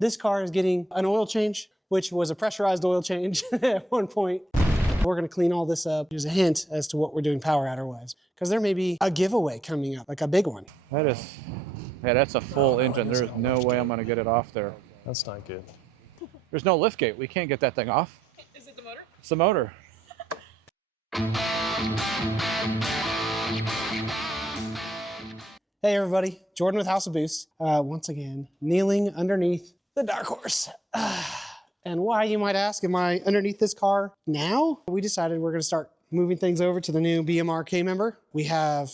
This car is getting an oil change, which was a pressurized oil change at one point. We're gonna clean all this up. Here's a hint as to what we're doing power adder-wise, because there may be a giveaway coming up, like a big one. That's a full engine. There's no way I'm gonna get it off there. That's not good. There's no lift gate. We can't get that thing off. Is it the motor? It's the motor. Hey everybody, Jordan with House of Boost. Once again, kneeling underneath the dark horse. And why, you might ask, am I underneath this car now? We decided we're gonna start moving things over to the new BMR K member. We have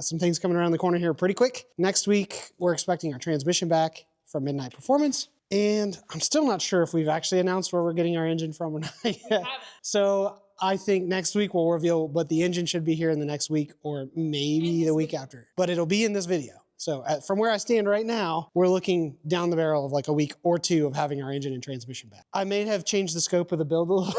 some things coming around the corner here pretty quick. Next week, we're expecting our transmission back from Midnight Performance. And I'm still not sure if we've actually announced where we're getting our engine from or not yet. So I think next week we'll reveal, but the engine should be here in the next week or maybe the week after. But it'll be in this video. So from where I stand right now, we're looking down the barrel of like a week or two of having our engine and transmission back. I may have changed the scope of the build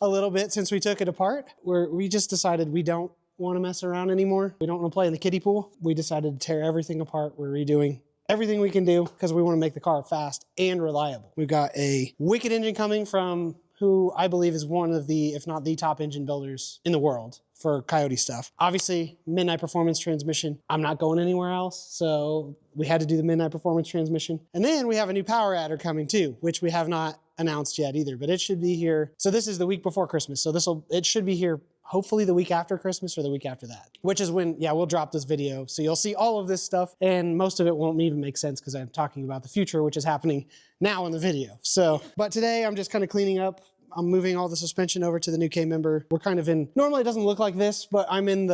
a little bit since we took it apart, where we just decided we don't want to mess around anymore. We don't want to play in the kiddie pool. We decided to tear everything apart. We're redoing everything we can do because we want to make the car fast and reliable. We've got a wicked engine coming from who I believe is one of the, if not the top engine builders in the world for Coyote stuff. Obviously, Midnight Performance transmission. I'm not going anywhere else, so we had to do the Midnight Performance transmission. And then we have a new power adder coming too, which we have not announced yet either, but it should be here. So this is the week before Christmas, so it should be here hopefully the week after Christmas or the week after that, which is when, yeah, we'll drop this video. So you'll see all of this stuff, and most of it won't even make sense because I'm talking about the future, which is happening now in the video. So, but today I'm just kind of cleaning up. I'm moving all the suspension over to the new K member. We're kind of in, normally it doesn't look like this, but I'm in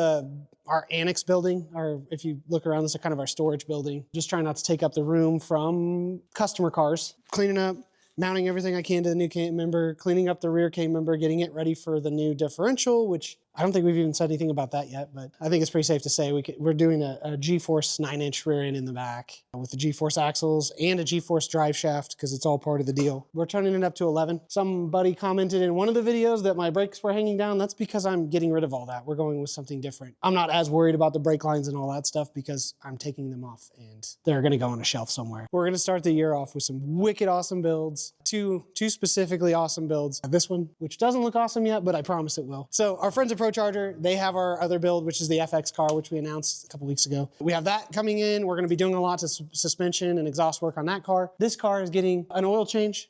our annex building, or if you look around, this is kind of our storage building. Just trying not to take up the room from customer cars. Cleaning up, mounting everything I can to the new K member, cleaning up the rear K member, getting it ready for the new differential, which I don't think we've even said anything about that yet, but I think it's pretty safe to say we're doing a G-Force 9-inch rear end in the back with the G-Force axles and a G-Force drive shaft because it's all part of the deal. We're turning it up to 11. Somebody commented in one of the videos that my brakes were hanging down. That's because I'm getting rid of all that. We're going with something different. I'm not as worried about the brake lines and all that stuff because I'm taking them off and they're gonna go on a shelf somewhere. We're gonna start the year off with some wicked awesome builds. Two specifically awesome builds. This one, which doesn't look awesome yet, but I promise it will. So our friends at ProCharger, they have our other build, which is the FX car, which we announced a couple weeks ago. We have that coming in. We're gonna be doing a lot of suspension and exhaust work on that car. This car is getting an oil change,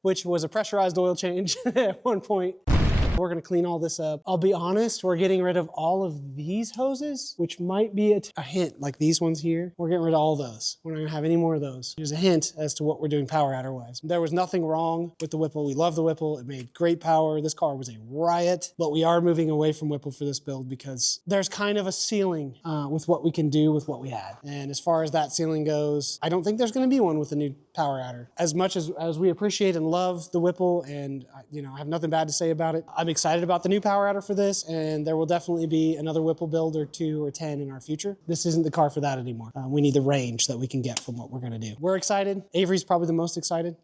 which was a pressurized oil change at one point. We're gonna clean all this up. I'll be honest, we're getting rid of all of these hoses, which might be a hint, like these ones here. We're getting rid of all those. We're not gonna have any more of those. Here's a hint as to what we're doing power adder-wise. There was nothing wrong with the Whipple. We love the Whipple. It made great power. This car was a riot, but we are moving away from Whipple for this build because there's kind of a ceiling with what we can do with what we had. And as far as that ceiling goes, I don't think there's gonna be one with the new power adder. As much as we appreciate and love the Whipple, and I have nothing bad to say about it, I'm excited about the new power adder for this, and there will definitely be another Whipple build or 2 or 10 in our future. This isn't the car for that anymore. We need the range that we can get from what we're gonna do. We're excited. Avery's probably the most excited.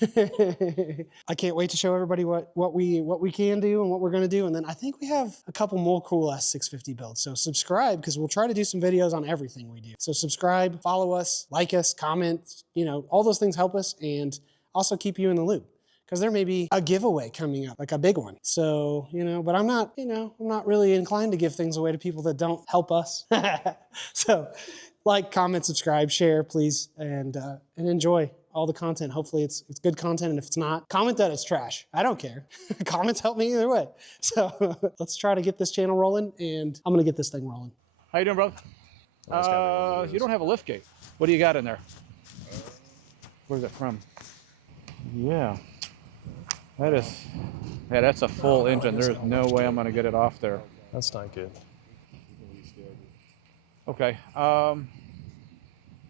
I can't wait to show everybody what we can do and what we're gonna do. And then I think we have a couple more cool S650 builds. So subscribe, because we'll try to do some videos on everything we do. So subscribe, follow us, like us, comment, all those things help us and also keep you in the loop. Because there may be a giveaway coming up, like a big one. So, but I'm not really inclined to give things away to people that don't help us. So, like, comment, subscribe, share, please, and enjoy all the content. Hopefully it's good content, and if it's not, comment that it's trash. I don't care. Comments help me either way. So, let's try to get this channel rolling, and I'm gonna get this thing rolling. How you doing, brother? You don't have a lift gate. What do you got in there? Where's it from? Yeah. That's a full engine. There's no way I'm gonna get it off there. That's not good. Okay.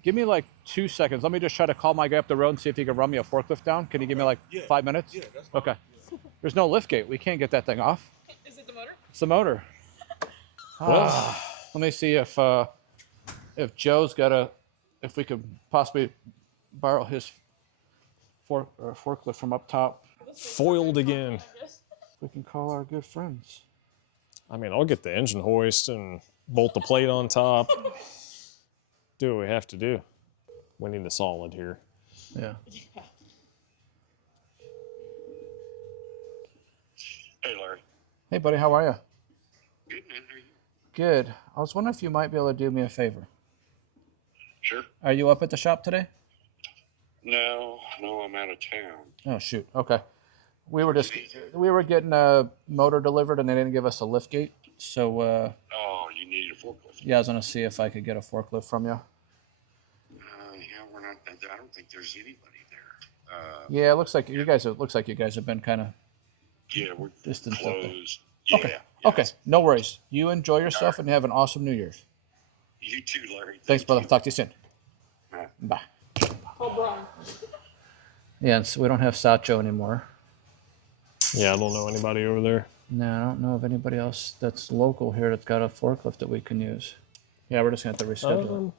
Give me like 2 seconds. Let me just try to call my guy up the road and see if he can run me a forklift down. Can you give me like 5 minutes? Yeah, that's fine. Okay. There's no lift gate. We can't get that thing off. Is it the motor? It's the motor. Let me see if Joe's if we could possibly borrow his forklift from up top. Foiled again. We can call our good friends. I mean, I'll get the engine hoist and bolt the plate on top. Do what we have to do. We need a solid here. Yeah. Hey, Larry. Hey, buddy, how are you? Good, man. How are you? Good. I was wondering if you might be able to do me a favor. Sure. Are you up at the shop today? No, I'm out of town. Oh, shoot. Okay. We were getting a motor delivered, and they didn't give us a lift gate. So, Oh, you needed a forklift. yeah, I was gonna see if I could get a forklift from you. Yeah, we're not. I don't think there's anybody there. Yeah, it looks like you guys. It looks like you guys have been kind of Yeah, we're distant. closed. Okay. Yeah, Okay. No worries. You enjoy yourself and have an awesome New Year's. You too, Larry. Thanks, brother. Talk to you soon. All right. Bye. Oh, Brian. Yeah, so we don't have Sacho anymore. Yeah, I don't know anybody over there. No, I don't know of anybody else that's local here that's got a forklift that we can use. Yeah, we're just gonna have to reschedule it.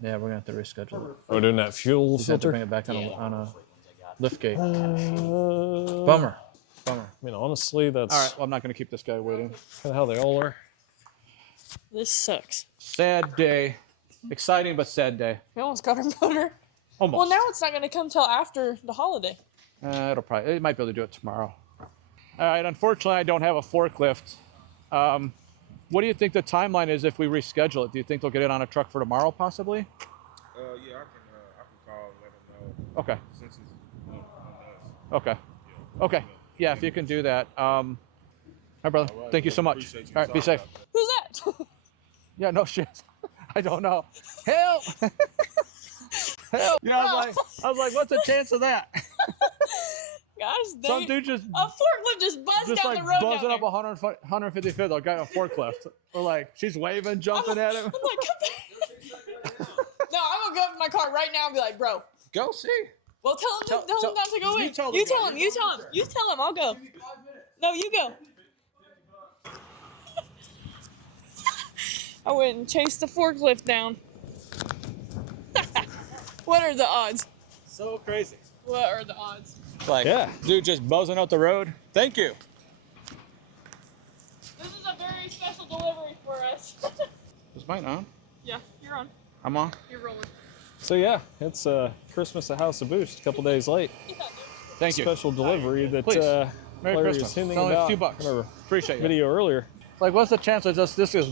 Yeah, we're gonna have to reschedule it. We're doing that fuel Just have to filter. bring it back on a lift gate. I Bummer. mean, honestly, that's All right, well, I'm not gonna keep this guy waiting. kind of how they all are. This sucks. Sad day. Exciting but sad day. We almost got our motor. Almost. Well, now it's not going to come till after the holiday. It might be able to do it tomorrow. All right, unfortunately, I don't have a forklift. What do you think the timeline is if we reschedule it? Do you think they'll get it on a truck for tomorrow, possibly? Yeah, I can call and let them know. Okay. Since it's on us. Okay. Okay. Yeah, if you can do that. All right, brother. All right, Thank you so much. appreciate you. All right, be Sorry safe. about Who's that? Yeah, no shit. I don't know. Help! Help! Yeah, I was like, what's the chance of that? Gosh, Some dude just a forklift just buzzed down like the road buzzing down up there. 155th. I got a forklift. We're like, she's waving, jumping at him. I'm like, come back. No, I'm going to go up in my car right now and be like, bro. Go see. Well, tell him not to go in. you tell the You guy. tell him. You tell him. I'll go. No, you go. I went and chased the forklift down. What are the odds? So crazy. What are the odds? Like, Yeah. dude just buzzing up the road. Thank you. This is a very special delivery for us. Is mine on? Yeah, you're on. I'm on. You're rolling. So yeah, it's Christmas at House of Boost, a couple days late. Yeah, dude. Thank you. Special delivery that Please. Merry Larry Christmas. was hinting It's only a about few bucks. in our Appreciate it. video earlier. Like, what's the chance of this is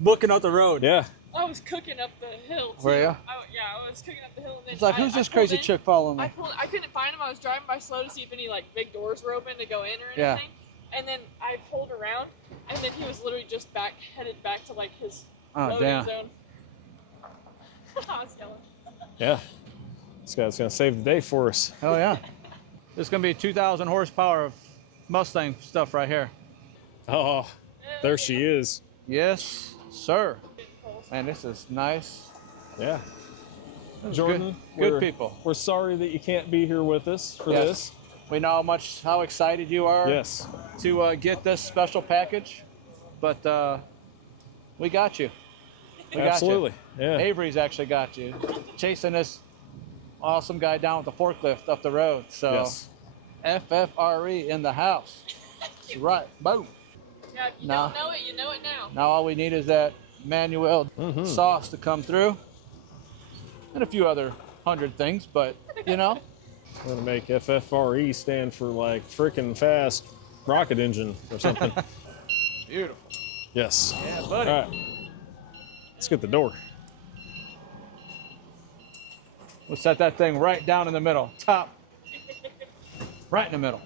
booking out the road? Yeah. I was cooking up the hill. Too. Were ya? I was cooking up the hill. And then It's like, who's I this pulled crazy in. chick following me? I couldn't find him. I was driving by slow to see if any like big doors were open to go in or Yeah. anything. And then I pulled around, and then he was literally just headed back to like his loading damn. zone. I was yelling. Yeah. This guy's gonna save the day for us. Oh yeah. This is gonna be 2,000 horsepower of Mustang stuff right here. Oh, there she is. Yes, sir. Man, this is nice. Yeah. This is Jordan, good we're- people. We're sorry that you can't be here with us for Yes. this. We know how excited you are Yes. to get this special package, but we got you. We Absolutely. got you. Yeah. Avery's actually got you. Chasing this awesome guy down with the forklift up the road. So Yes. FFRE in the house. That's right. Boom. Yeah, if you Nah. don't know it, you know it now. Now all we need is that Manuel Mm-hmm. sauce to come through, and a few other 100 things, but you know. We're gonna make FFRE stand for like freaking fast rocket engine or something. Beautiful. Yes. Yeah, All buddy. right. Let's get the door. We'll set that thing right down in the middle, top, right in the middle.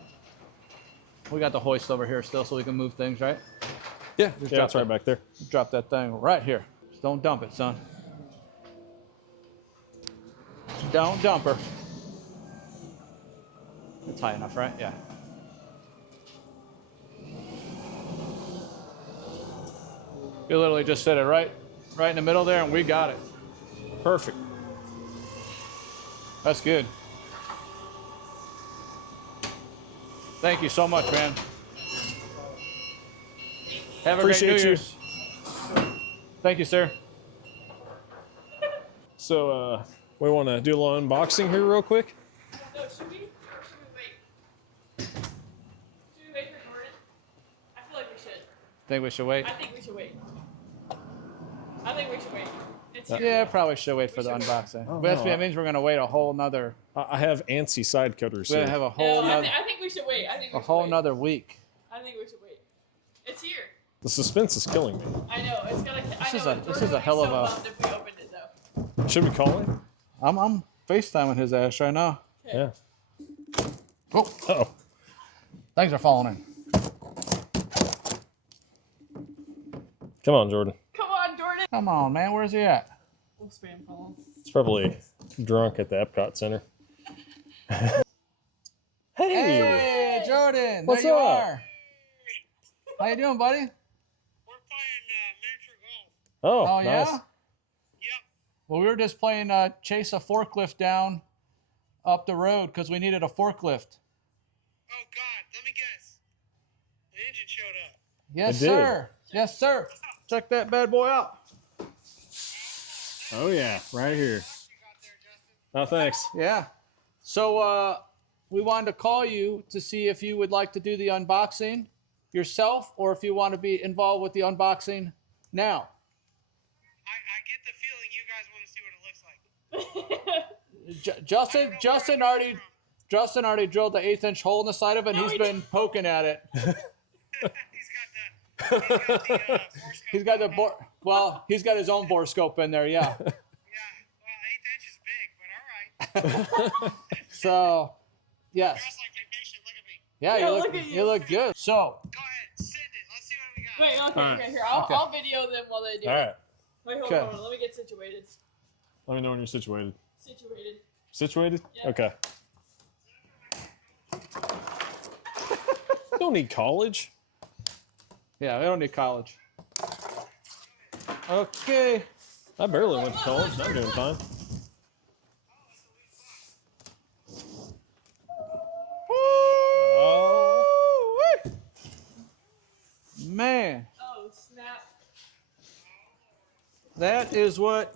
We got the hoist over here still, so we can move things, right? Yeah. Just Yeah, drop it's right it. back there. Drop that thing right here. Just don't dump it, son. Don't dump her. It's high enough, right? Yeah. You literally just set it right in the middle there, and we got it. Perfect. That's good. Thank you so much, man. Have a Appreciate great New you. Year's. Thank you, sir. So we want to do a little unboxing here real quick. No, should we? Or should we wait? Should we wait for Jordan? I feel like we should. Think we should wait? I think we should wait. I think we should wait. It's here. Yeah, probably should wait for the unboxing. Oh, But no, that means we're gonna wait a whole nother. I have antsy side cutters We're here. gonna have a No, whole nother, I think we should wait. I think we a should whole wait. nother week. I think we should wait. It's here. The suspense is killing me. I know. It's gonna. This is a hell of a- Bummed if we opened it though. Should we call him? I'm FaceTiming his ass right now. Okay. Yeah. Oh, Oh. things are falling in. Come on, Jordan. Come on, Jordan. Come on, man. Where's he at? We'll spam call him. It's probably drunk at the Epcot Center. Hey. Hey, Jordan. What's there you up? are. How you doing, buddy? We're playing miniature golf. Oh, Oh, nice. yeah? Yep. Well, we were just playing chase a forklift down up the road because we needed a forklift. Oh God, let me guess. The engine showed up. Yes, It did. sir. Yes, sir. Check that bad boy out. Oh, yeah. Right here. You got there, Justin. Oh, thanks. Yeah. So we wanted to call you to see if you would like to do the unboxing yourself or if you want to be involved with the unboxing now. I get the feeling you guys want to see what it looks like. Justin already drilled the 1/8-inch hole in the side of it. And No, he's he been poking at it. He's got the Bore. Well, he's got his own bore scope in there. Yeah. Yeah, well, 1/8 inch is big, but all right. So, yes. Dress like vacation. Look at me. Yeah, Yeah, you look look at you. you look good. So, Go ahead, send it. Let's see what we got. Wait. Okay. All right. Okay. Here. Okay. I'll video them while they do All it. right. Wait. Hold Okay. on. Let me get situated. Let me know when you're situated. Situated. Situated? Yeah. Okay. Don't need college. yeah, we don't need college. Okay. I barely went to college. I'm doing fine. Oh. Man, Oh snap! that is what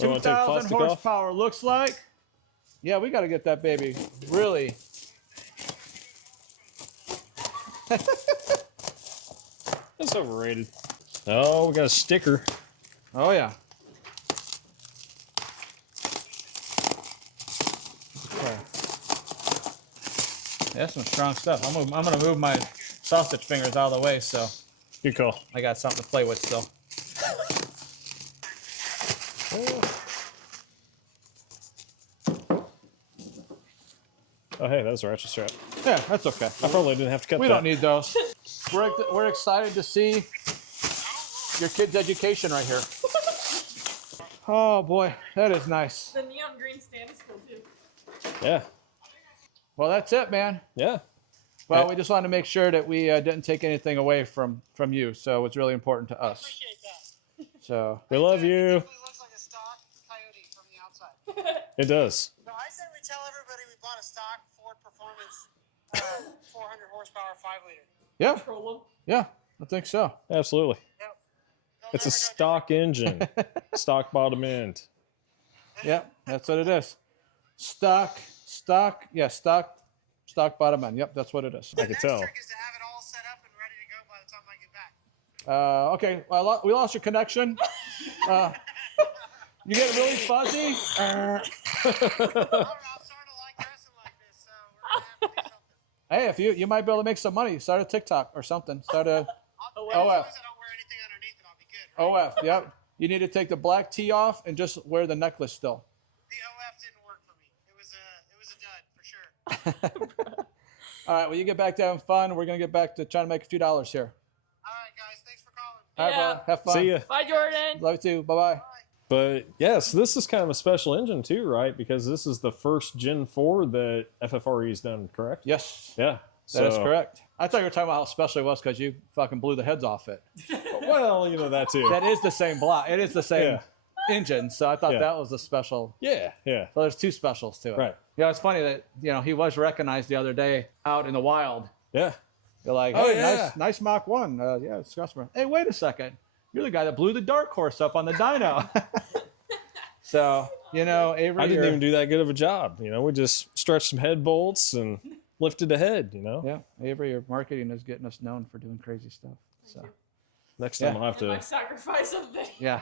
You wanna take 2,000 plastic off? horsepower looks like. Yeah, we got to get that baby really. That's overrated. Oh, we got a sticker. Oh yeah. Okay. That's some strong stuff. I'm gonna move my sausage fingers out of the way so Good call. I got something to play with still. Oh, hey, that was a ratchet strap. Yeah, that's okay. I probably didn't have to cut We that. don't need those. We're excited to see your kid's education right here. Oh boy, that is nice. The neon green stand is cool too. Yeah. Well, that's it, man. Yeah. Well, Yeah. we just wanted to make sure that we didn't take anything away from you, so it's really important to us. Appreciate that. So We love you. It definitely looks like a stock Coyote from the outside. It does. No, I say we tell everybody we bought a stock Ford Performance 400 horsepower 5-liter. yeah, Troll them. yeah, I think so. Absolutely. Yep. They'll It's a never go stock engine. Stock bottom end. Yeah, that's what it is. Stock bottom end. Yep, that's what it is. I The could next tell. trick is to have it all set up and ready to go by the time I get back. Okay, well, we lost your connection. You get really fuzzy. I'm starting to like dressing like this, so we're gonna have to do something. Hey, if you might be able to make some money, start a TikTok or something. Start a As long as I don't wear anything underneath it, I'll be good. Right? OF. Yep. You need to take the black tee off and just wear the necklace still. The OF didn't work for me. It was a dud for sure. All right. Well, you get back to having fun. We're gonna get back to trying to make a few dollars here. All right, guys. Thanks for calling. All right, Yeah. brother. Have fun. See ya. Bye, Jordan. Love you too. Bye bye. But yes, this is kind of a special engine too, right? Because this is the first Gen 4 that FFRE's done, correct? Yes, Yeah. that is correct. I thought you were talking about how special it was because you fucking blew the heads off it. Well, you know that too. That is the same block. It is the same Yeah. engine. So I thought Yeah. that was a special. Yeah. Yeah. So there's two specials to it. Right. Yeah, it's funny that he was recognized the other day out in the wild. Yeah. You're like, Oh, hey, yeah. nice Mach 1. Yeah, it's customer. Hey, wait a second. You're the guy that blew the dark horse up on the dyno. So, Avery. I didn't even do that good of a job. We just stretched some head bolts and lifted the head, Yeah, Avery, your marketing is getting us known for doing crazy stuff. So, Next time Yeah. I'll have And like to. sacrifice something. Yeah.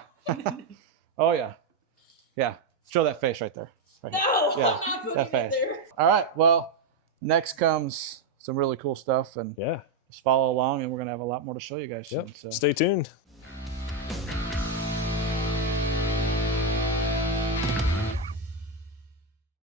Oh yeah. Yeah. Show that face right there. Right here. No, Yeah, I'm not putting that it face. there. All right. Well, next comes some really cool stuff, and Yeah. just follow along, and we're gonna have a lot more to show you guys Yep. soon. So. Stay tuned.